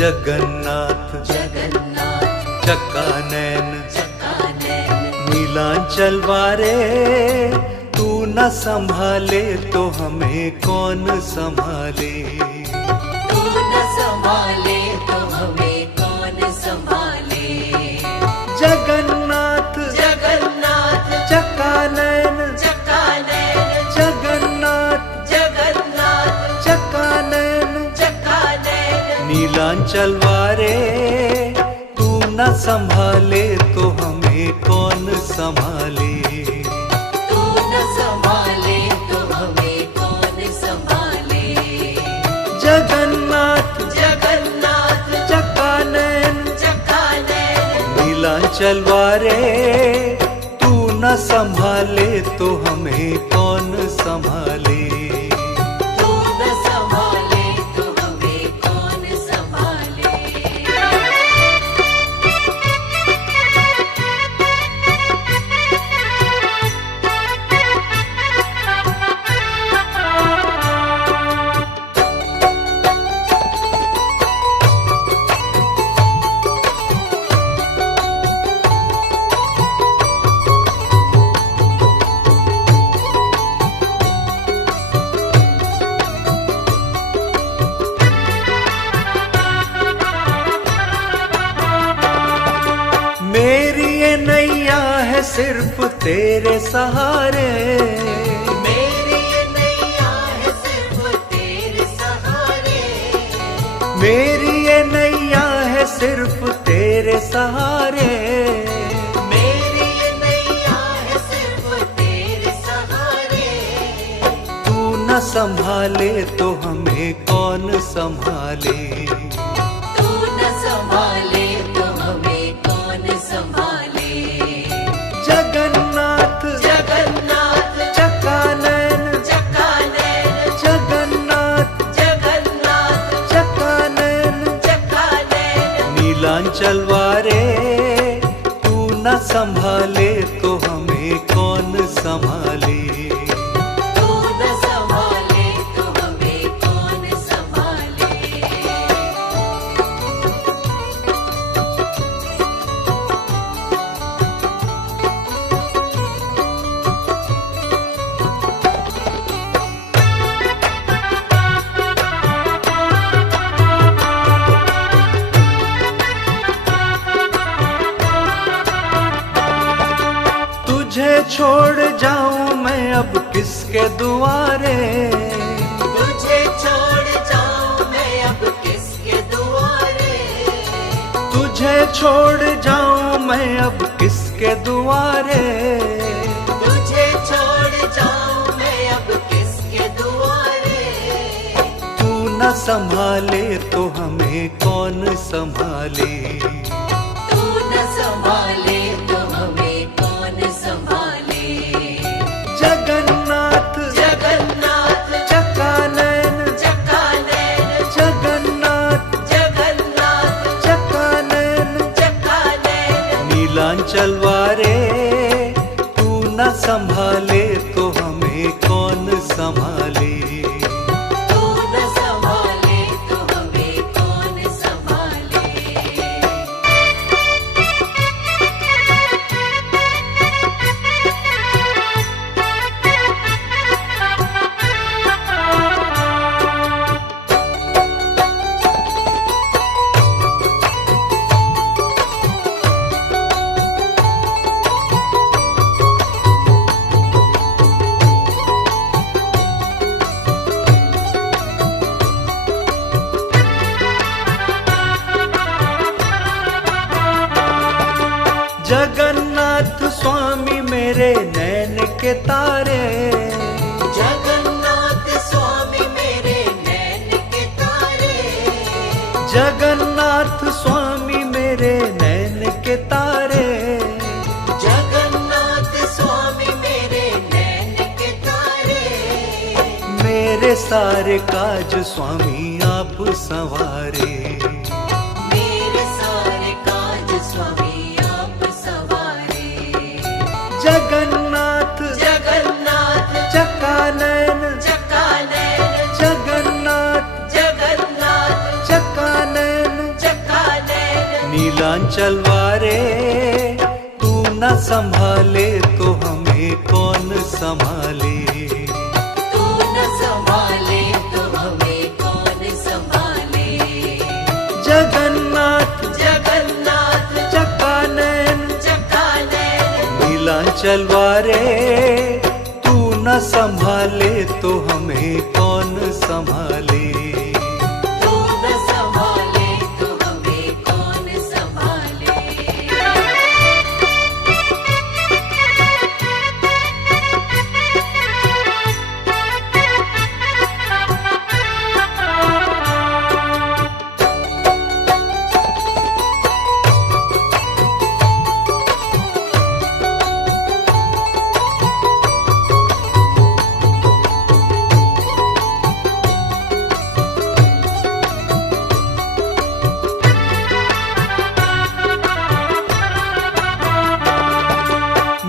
जगन्नाथ जगन्नाथ चक्कानैन चक्कानैन नीलांचल वारे, तू न संभाले तो हमें कौन संभाले। तू न संभाले तो हमें कौन संभाले। जगन्नाथ जगन्नाथ चक्कानैन चक्कानैन जगन्नाथ जगन्नाथ चक्कानैन चक्कानैन नीलांचल वारे, तू न संभाले तो हमें कौन संभाले। तू न संभाले तो हमें कौन संभाले। जगन्नाथ जगन्नाथ चक्कानैन चक्कानैन नीलांचल वारे, तू न संभाले तो हमें कौन संभाले। तू न संभाले तो हमें कौन संभाले। मेरी ये नैया है सिर्फ तेरे सहारे, मेरी ये नैया है सिर्फ तेरे सहारे। मेरी ये नैया है सिर्फ तेरे सहारे। मेरी ये नैया है सिर्फ तेरे सहारे। तू न संभाले तो हमें कौन संभाले। तू न संभाले तो हमें कौन संभाले। जगन्नाथ जगन्नाथ चक्कानैन चक्कानैन जगन्नाथ जगन्नाथ चक्कानैन चक्कानैन नीलांचल वारे, तू न संभाले तो हमें कौन संभाले। तू न संभाले तो हमें कौन संभाले। तुझे छोड़ जाऊं मैं अब किसके दुआरे। तुझे छोड़ जाऊं मैं अब किसके दुआरे। तुझे छोड़ जाऊं मैं अब किसके दुआरे। तुझे छोड़ जाऊं मैं अब किसके दुआरे। तू न संभाले तो हमें कौन संभाले। तू न संभाले तो हमें कौन संभाले। जगन्नाथ जगन्नाथ चक्कानैन चक्कानैन जगन्नाथ जगन्नाथ चक्कानैन चक्कानैन नीलांचल वारे, तू न संभाले तो हमें कौन संभाले। तू न संभाले तो हमें कौन संभाले। जगन्नाथ स्वामी मेरे नैन के तारे। जगन्नाथ स्वामी मेरे नैन के तारे। जगन्नाथ स्वामी मेरे नैन के तारे। जगन्नाथ स्वामी मेरे नैन के तारे। मेरे सारे काज स्वामी आप संवारे। मेरे सारे काज स्वामी आप सवारे। जगन्नाथ जगन्नाथ चक्कानैन चक्कानैन जगन्नाथ जगन्नाथ चक्कानैन नीलांचल वारे तू न संभाले तो हमें कौन संभाले। तू न संभाले तो हमें कौन संभाले। जगन्नाथ जगन्नाथ चक्कानैन चक्कानैन नीलांचल वारे तू न संभाले तो हमें कौन संभाले। तू न संभाले तो हमें कौन संभाले।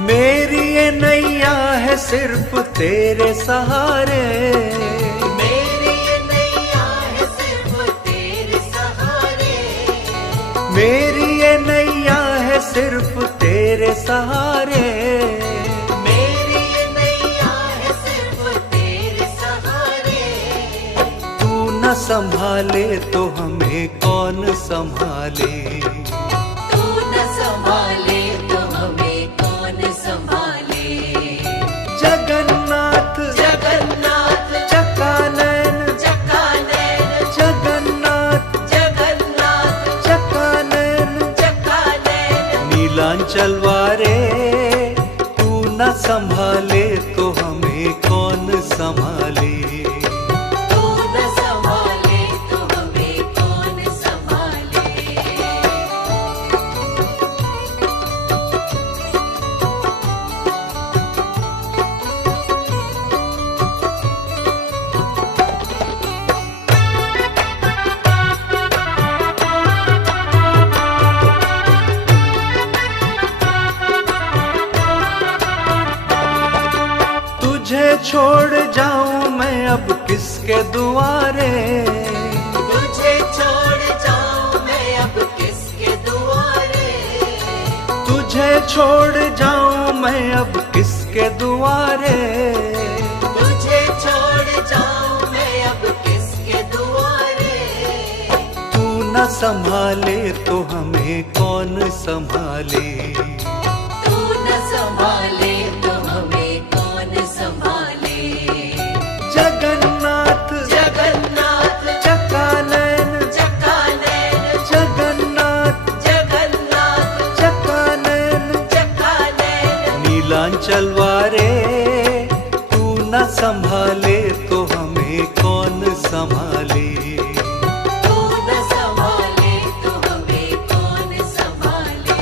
मेरी ये नैया है सिर्फ तेरे सहारे। मेरी ये नैया है सिर्फ तेरे सहारे। मेरी ये नैया है सिर्फ तेरे सहारे। मेरी ये नैया है सिर्फ तेरे सहारे। तू न संभाले तो हमें कौन संभाले। तू न संभाले तो हमें कौन संभाले। जगन्नाथ जगन्नाथ चक्कानैन चक्कानैन जगन्नाथ जगन्नाथ चक्कानैन चक्कानैन नीलांचल वारे तू न संभाले तो हमें कौन संभाले। तू न संभाले तो हमें कौन संभाले। तुझे छोड़ जाऊं मैं अब किसके दुआरे। तुझे छोड़ जाऊं मैं अब किसके दुआरे। तुझे छोड़ जाऊं मैं अब किसके दुआरे। तुझे छोड़ जाऊं मैं अब किसके दुआरे। तू न संभाले तो हमें कौन संभाले। तू न संभाले तो हमें कौन संभाले। जगन्नाथ जगन्नाथ चक्कानैन चक्कानैन जगन्नाथ जगन्नाथ चक्कानैन चक्कानैन नीलांचल वारे तू न संभाले तो हमें कौन संभाले। तू न संभाले तो हमें कौन संभाले।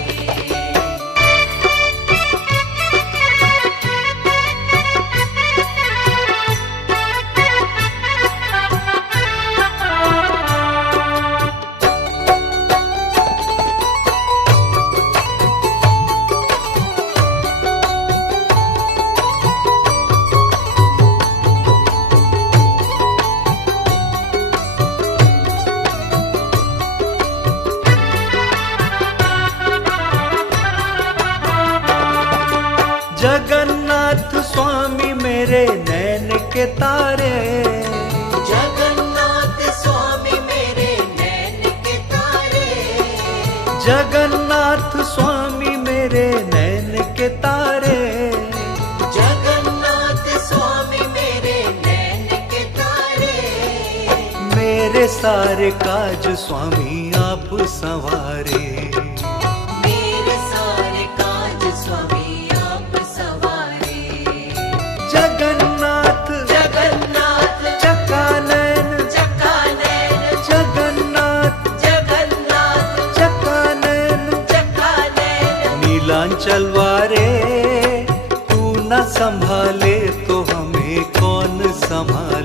जगन्नाथ स्वामी मेरे नैन के तारे। जगन्नाथ स्वामी मेरे नैन के तारे। जगन्नाथ स्वामी मेरे नैन के तारे। जगन्नाथ स्वामी मेरे नैन के तारे। मेरे सारे काज स्वामी आप संवारे। मेरे सारे काज स्वामी आप सवारे। जगन्नाथ जगन्नाथ चक्कानैन चक्कानैन जगन्नाथ जगन्नाथ चक्कानैन चक्कानैन नीलांचल वारे तू न संभाले तो हमें कौन संभाले।